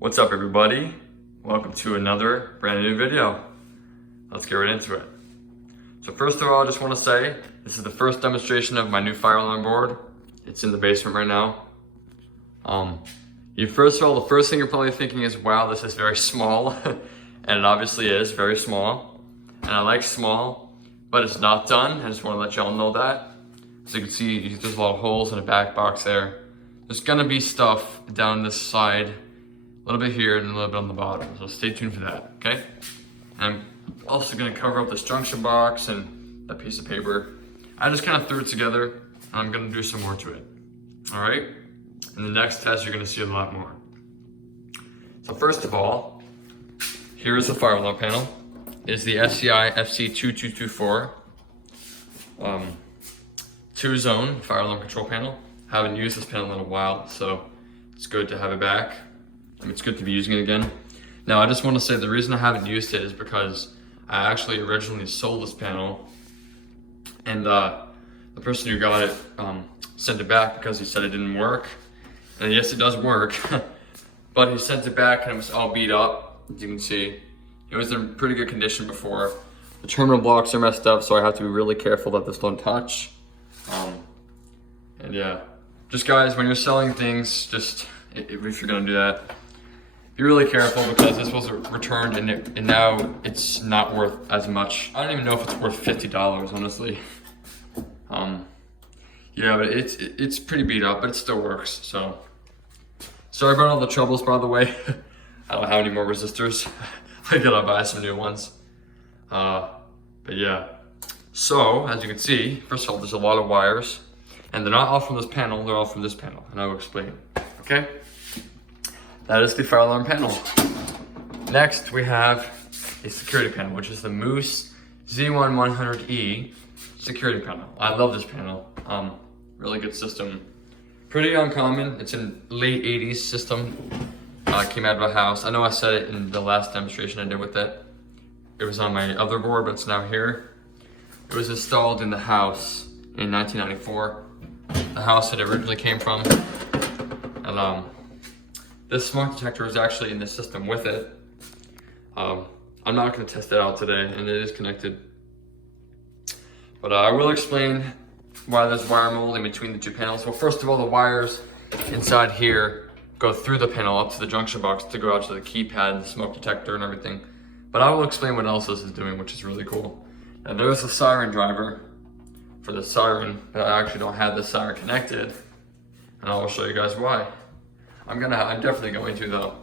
What's up, everybody? Welcome to another brand new video. Let's get right into it. So first of all, I just want to say this is the first demonstration of my new fire alarm board. It's in the basement right now. First of all, the first thing you're probably thinking is, wow, this is very small. And it obviously is very small. And I like small, but it's not done. I just want to let y'all know that. As you can see, there's a lot of holes in the back box there. There's gonna be stuff down this side, a little bit here and a little bit on the bottom. So stay tuned for that, okay? I'm also gonna cover up this junction box and that piece of paper. I just kind of threw it together and I'm gonna do some more to it, all right? In the next test, you're gonna see a lot more. So first of all, here is the fire alarm panel. It is the FCI FC-2224 two-zone fire alarm control panel. Haven't used this panel in a while, so it's good to have it back. It's good to be using it again. Now, I just want to say the reason I haven't used it is because I actually originally sold this panel, and the person who got it sent it back because he said it didn't work. And yes, it does work, but he sent it back and it was all beat up. As you can see, it was in pretty good condition before. The terminal blocks are messed up, so I have to be really careful that this don't touch. And yeah, just guys, when you're selling things, just if you're gonna do that, be really careful because this was returned and now it's not worth as much. I don't even know if it's worth $50, honestly. Yeah, but it's pretty beat up, but it still works. So sorry about all the troubles, by the way. I don't have any more resistors. I gotta buy some new ones. But yeah. So as you can see, first of all, there's a lot of wires. And they're not all from this panel, they're all from this panel, and I will explain, okay? That is the fire alarm panel. Next, we have a security panel, which is the Moose Z1100E security panel. I love this panel, really good system. Pretty uncommon, it's a late 80s system. Came out of a house. I know I said it in the last demonstration I did with it. It was on my other board, but it's now here. It was installed in the house in 1994. The house it originally came from, and this smoke detector is actually in the system with it. I'm not going to test it out today, and it is connected, but I will explain why there's wire mold in between the two panels. Well, first of all, the wires inside here go through the panel up to the junction box to go out to the keypad, the smoke detector, and everything. But I will explain what else this is doing, which is really cool. And there's the siren driver for the siren, but I actually don't have the siren connected, and I will show you guys why. I'm definitely going to though.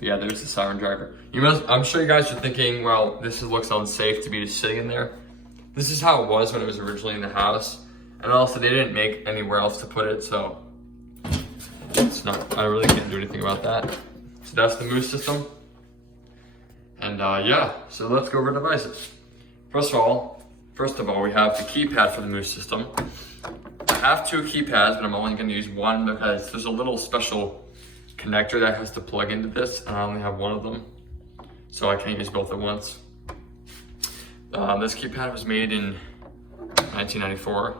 Yeah, there's the siren driver. I'm sure you guys are thinking, well, this looks unsafe to be just sitting in there. This is how it was when it was originally in the house, and also they didn't make anywhere else to put it, so it's not. I really can't do anything about that. So that's the Moose system, and yeah. So let's go over devices. First of all, we have the keypad for the Moose system. I have two keypads, but I'm only going to use one because there's a little special connector that has to plug into this, and I only have one of them, so I can't use both at once. This keypad was made in 1994,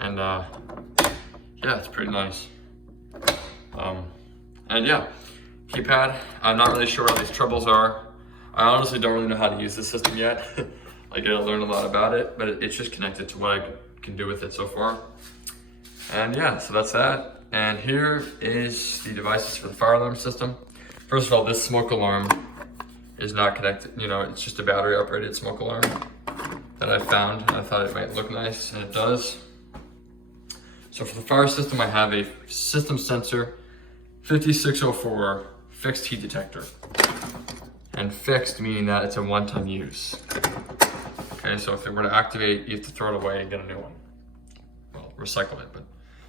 and yeah, it's pretty nice. And yeah, keypad. I'm not really sure what these troubles are. I honestly don't really know how to use this system yet. I gotta learn a lot about it, but it's just connected to what I can do with it so far. And yeah, so that's that. And here is the devices for the fire alarm system. First of all, this smoke alarm is not connected. It's just a battery operated smoke alarm that I found, and I thought it might look nice, and it does. So for the fire system, I have a system sensor 5604 fixed heat detector. And fixed meaning that it's a one-time use. Okay, so if it were to activate, you have to throw it away and get a new one. Well, recycle it, but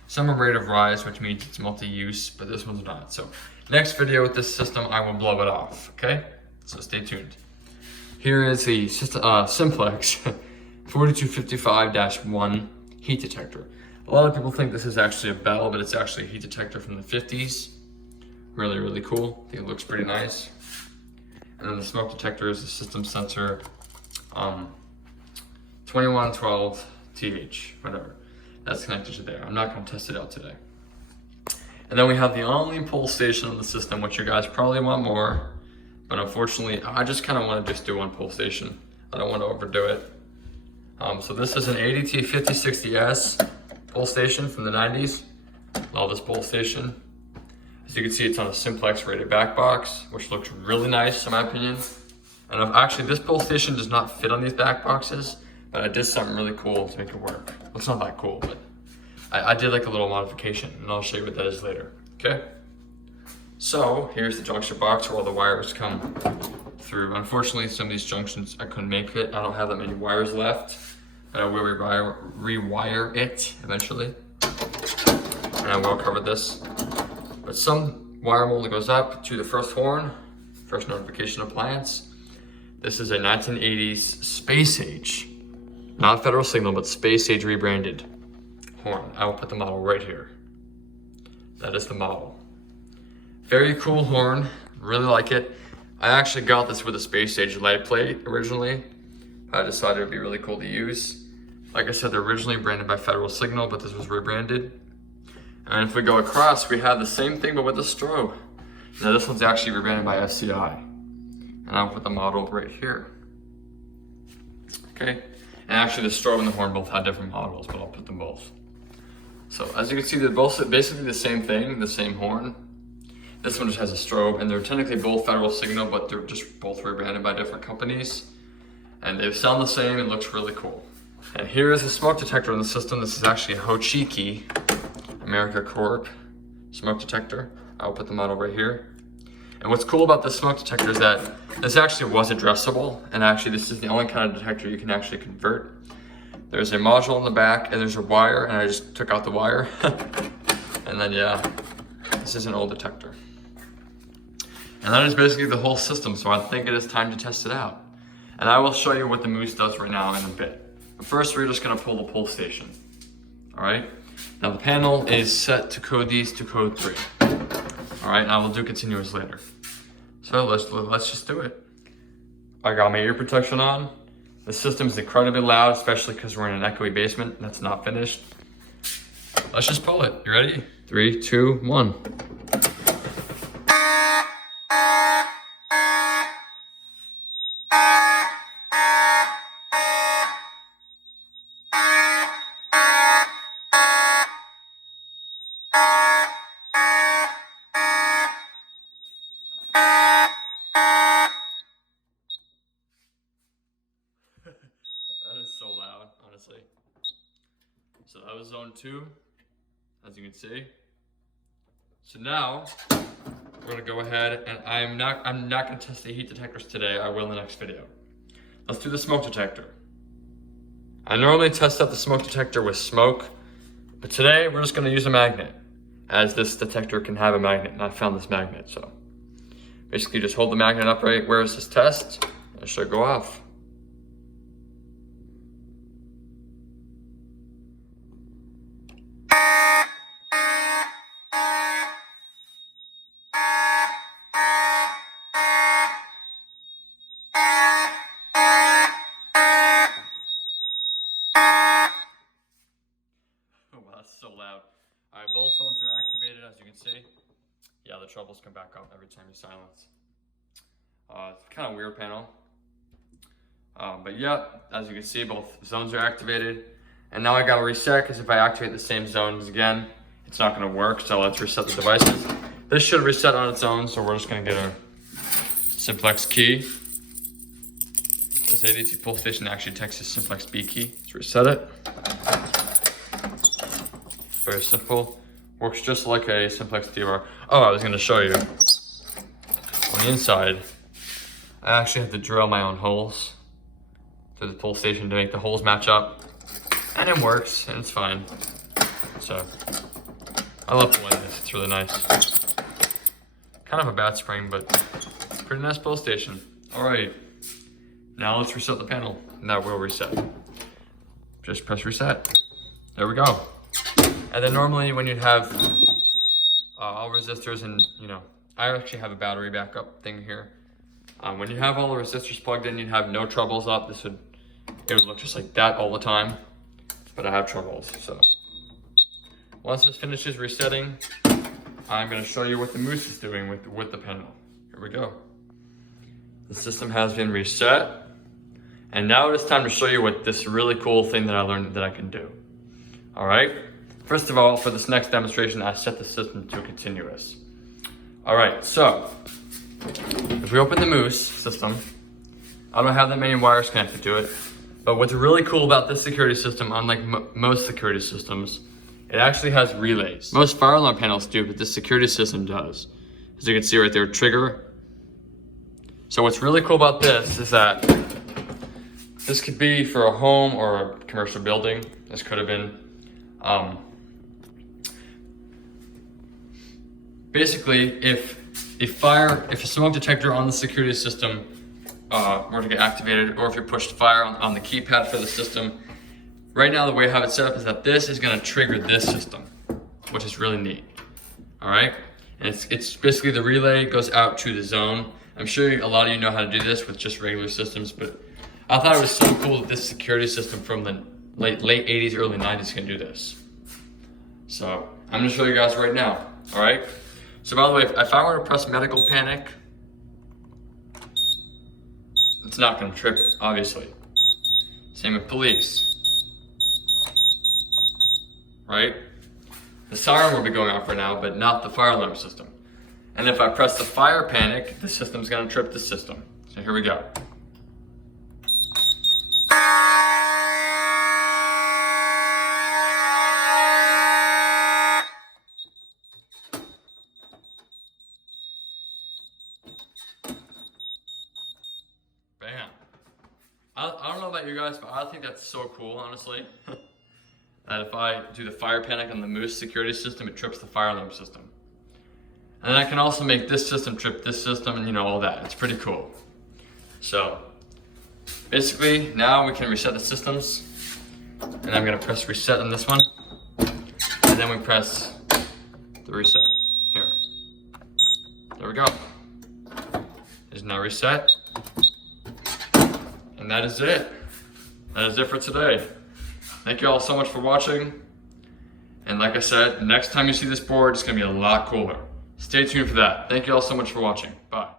some are rate of rise, which means it's multi-use, but this one's not. So next video with this system, I will blow it off, okay? So stay tuned. Here is the Simplex 4255-1 heat detector. A lot of people think this is actually a bell, but it's actually a heat detector from the 50s. Really, really cool. I think it looks pretty nice. And then the smoke detector is the system sensor 2112TH, whatever. That's connected to there. I'm not going to test it out today. And then we have the only pull station on the system, which you guys probably want more, but unfortunately, I just kind of want to just do one pull station. I don't want to overdo it. So this is an ADT 5060S pull station from the 90s. Love this pull station. As you can see, it's on a simplex rated back box, which looks really nice in my opinion. And actually, this pull station does not fit on these back boxes, but I did something really cool to make it work. Well, it's not that cool, but I did like a little modification, and I'll show you what that is later, okay? So here's the junction box where all the wires come through. Unfortunately, some of these junctions I couldn't make fit. I don't have that many wires left, but I will rewire it eventually. And I will cover this. But some wire only goes up to the first horn, first notification appliance. This is a 1980s space age, not Federal Signal, but space age rebranded horn. I will put the model right here. That is the model. Very cool horn, really like it. I actually got this with a space age light plate originally. I decided it'd be really cool to use. Like I said, they're originally branded by Federal Signal, but this was rebranded. And if we go across, we have the same thing, but with a strobe. Now this one's actually rebranded by FCI. And I'll put the model right here. Okay, and actually the strobe and the horn both had different models, but I'll put them both. So as you can see, they're both basically the same thing, the same horn. This one just has a strobe, and they're technically both Federal Signal, but they're just both rebranded by different companies. And they sound the same and looks really cool. And here is a smoke detector in the system. This is actually a Hochiki America Corp smoke detector. I'll put the model right here. And what's cool about this smoke detector is that this actually was addressable, and actually this is the only kind of detector you can actually convert. There's a module in the back, and there's a wire, and I just took out the wire. And then yeah, this is an old detector. And that is basically the whole system, so I think it is time to test it out. And I will show you what the Moose does right now in a bit. But first, we're just gonna pull the pull station. All right? Now the panel is set to code these to code 3. All right, and I will do continuous later. So let's just do it. I got my ear protection on. The system is incredibly loud, especially because we're in an echoey basement that's not finished. Let's just pull it. You ready? 3, 2, 1. That is so loud, honestly. So that was zone 2, as you can see. So now we're gonna go ahead, and I'm not gonna test the heat detectors today. I will in the next video. Let's do the smoke detector. I normally test out the smoke detector with smoke, but today we're just gonna use a magnet, as this detector can have a magnet, and I found this magnet. So basically just hold the magnet upright. Where is this test? It should go off. So loud. All right, both phones are activated, as you can see. Yeah, the troubles come back up every time you silence. It's kind of weird panel. But yeah, as you can see, both zones are activated. And now I gotta reset, because if I activate the same zones again, it's not gonna work. So let's reset the devices. This should reset on its own, so we're just gonna get a simplex key. This ADT pull station actually takes a simplex B key. Let's reset it. Very simple. Works just like a simplex DVR. Oh, I was gonna show you. On the inside, I actually have to drill my own holes to the pull station to make the holes match up. And it works, and it's fine. So, I love pulling this, it's really nice. Kind of a bad spring, but pretty nice pull station. All right, now let's reset the panel, and that will reset. Just press reset. There we go. And then normally when you have all resistors and, you know, I actually have a battery backup thing here. When you have all the resistors plugged in, you'd have no troubles up. It would look just like that all the time, but I have troubles. So once this finishes resetting, I'm gonna show you what the moose is doing with the panel. Here we go. The system has been reset. And now it is time to show you what this really cool thing that I learned that I can do. All right. First of all, for this next demonstration, I set the system to continuous. All right, so if we open the moose system, I don't have that many wires connected to it, but what's really cool about this security system, unlike most security systems, it actually has relays. Most fire alarm panels do, but this security system does. As you can see right there, trigger. So what's really cool about this is that this could be for a home or a commercial building. This could have been, basically, if a smoke detector on the security system were to get activated, or if you pushed fire on the keypad for the system, right now the way I have it set up is that this is going to trigger this system, which is really neat. All right, and it's basically the relay goes out to the zone. I'm sure a lot of you know how to do this with just regular systems, but I thought it was so cool that this security system from the late 80s, early 90s can do this. So I'm going to show you guys right now. All right. So by the way, if I were to press medical panic, it's not going to trip it, obviously. Same with police. Right? The siren will be going off right now, but not the fire alarm system. And if I press the fire panic, the system's going to trip the system. So here we go. Bam. I don't know about you guys, but I think that's so cool, honestly. That if I do the fire panic on the Moose security system, it trips the fire alarm system. And then I can also make this system trip this system and all that. It's pretty cool. So basically now we can reset the systems. And I'm gonna press reset on this one. And then we press the reset here. There we go. It's now reset. And that is it. That is it for today. Thank you all so much for watching. And like I said, next time you see this board, it's gonna be a lot cooler. Stay tuned for that. Thank you all so much for watching. Bye.